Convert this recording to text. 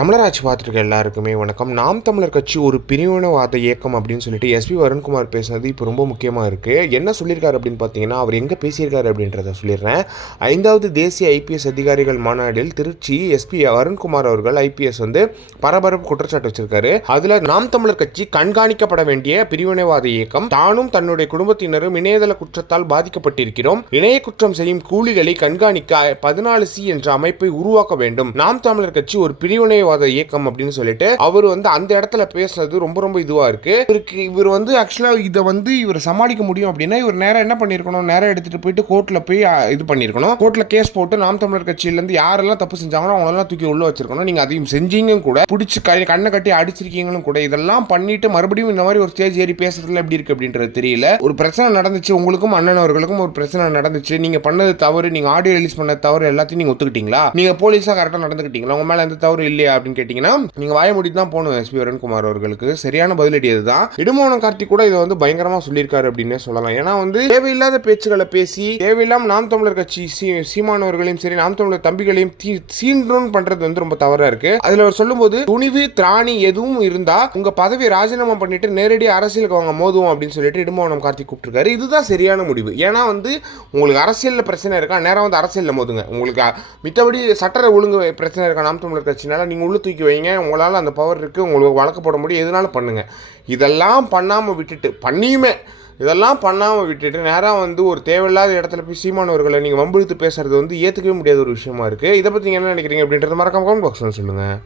தமிழராட்சி பார்த்துருக்க எல்லாருக்குமே வணக்கம். நாம் தமிழர் கட்சி ஒரு பிரிவினவாத இயக்கம் அப்படின்னு சொல்லிட்டு எஸ்பி வருண்குமார் பேசுனது இப்போ ரொம்ப முக்கியமாக இருக்குது என்ன சொல்லியிருக்காரு அப்படின்னு பார்த்தீங்கன்னா அவர் எங்கே பேசியிருக்காரு அப்படின்றத சொல்லிடுறேன். ஐந்தாவது தேசிய ஐபிஎஸ் அதிகாரிகள் மாநாட்டில் திருச்சி எஸ்பி வருண்குமார் அவர்கள் ஐபிஎஸ் வந்து பரபரப்பு குற்றச்சாட்டு வச்சிருக்காரு. அதில் நாம் தமிழர் கட்சி கண்காணிக்கப்பட வேண்டிய பிரிவினைவாத இயக்கம் தானும் தன்னுடைய குடும்பத்தினரும் இணையதள குற்றத்தால் பாதிக்கப்பட்டிருக்கிறோம். இணைய குற்றம் செய்யும் கூலிகளை கண்காணிக்க பதினாலு சி என்ற அமைப்பை உருவாக்க வேண்டும். நாம் தமிழர் கட்சி ஒரு பிரிவினை தேசியவாத இயக்கம் அப்படின்னு சொல்லிட்டு அவர் வந்து அந்த இடத்துல பேசுனது ரொம்ப ரொம்ப இதுவா இருக்கு. இவருக்கு இவர் வந்து ஆக்சுவலா இதை வந்து இவர் சமாளிக்க முடியும் அப்படின்னா இவர் நேரம் என்ன பண்ணிருக்கணும்? நேரம் எடுத்துட்டு போயிட்டு கோர்ட்ல போய் இது பண்ணிருக்கணும். கோர்ட்ல கேஸ் போட்டு நாம் தமிழர் கட்சியில இருந்து யாரெல்லாம் தப்பு செஞ்சாங்களோ அவங்களெல்லாம் தூக்கி உள்ள வச்சிருக்கணும். நீங்க அதையும் செஞ்சீங்க கூட பிடிச்சி கை கண்ணை கட்டி அடிச்சிருக்கீங்களும் கூட இதெல்லாம் பண்ணிட்டு மறுபடியும் இந்த மாதிரி ஒரு ஸ்டேஜ் ஏறி பேசுறதுல எப்படி இருக்கு அப்படின்றது தெரியல. ஒரு பிரச்சனை நடந்துச்சு உங்களுக்கும் அண்ணன் அவர்களுக்கும் ஒரு பிரச்சனை நடந்துச்சு. நீங்க பண்ணது தவறு நீங்க ஆடியோ ரிலீஸ் பண்ண தவறு எல்லாத்தையும் நீங்க ஒத்துக்கிட்டீங்களா? நீங்க போலீஸா கரெக்டா நடந்துக்கிட்டீங்களா? உங்க மேல எந்த தவறு இல்லையா? அப்படின்னு கேட்டீங்கன்னா நீங்க வாய முடித்து தான் போகணும் எஸ்பி வருண்குமார் அவர்களுக்கு. சரியான பதிலடி அதுதான். இடுமோனம் கார்த்திக் கூட இதை வந்து பயங்கரமா சொல்லியிருக்காரு அப்படின்னே சொல்லலாம். ஏன்னா வந்து தேவையில்லாத பேச்சுகளை பேசி தேவையில்லாம நாம் தமிழர் கட்சி சீமானவர்களையும் சரி நாம் தமிழர் தம்பிகளையும் சீன்றோன் பண்றது வந்து ரொம்ப தவறா இருக்கு. அதுல அவர் சொல்லும்போது துணிவு திராணி எதுவும் இருந்தா உங்க பதவியை ராஜினாமா பண்ணிட்டு நேரடி அரசியலுக்கு வாங்க மோதுவோம் அப்படின்னு சொல்லிட்டு இடுமோனம் கார்த்திக் கூப்பிட்டுருக்காரு. இதுதான் சரியான முடிவு. ஏன்னா வந்து உங்களுக்கு அரசியலில் பிரச்சனை இருக்கா? நேரம் வந்து அரசியலில் மோதுங்க. உங்களுக்கு மித்தபடி சட்டர ஒழுங்கு பிரச்சனை இருக்கா? நாம் தமிழர் கட்சினால நீங்க உள்ள தூக்கி வைங்க. உங்களால் அந்த பவர் இருக்குது உங்களுக்கு வழக்கு போட முடியும். எதுனாலும் பண்ணுங்கள் இதெல்லாம் பண்ணாமல் விட்டுட்டு பண்ணியுமே. இதெல்லாம் பண்ணாமல் விட்டுட்டு நேராக வந்து ஒரு தேவையில்லாத இடத்துல போய் சீமானவர்களை நீங்கள் வம்பிழுத்து பேசுறது வந்து ஏற்றுக்கவே முடியாத ஒரு விஷயமா இருக்குது இதை பற்றி நீங்கள் என்ன நினைக்கிறீங்க அப்படின்றத மறக்காம கமெண்ட் பாக்ஸில் சொல்லுங்கள்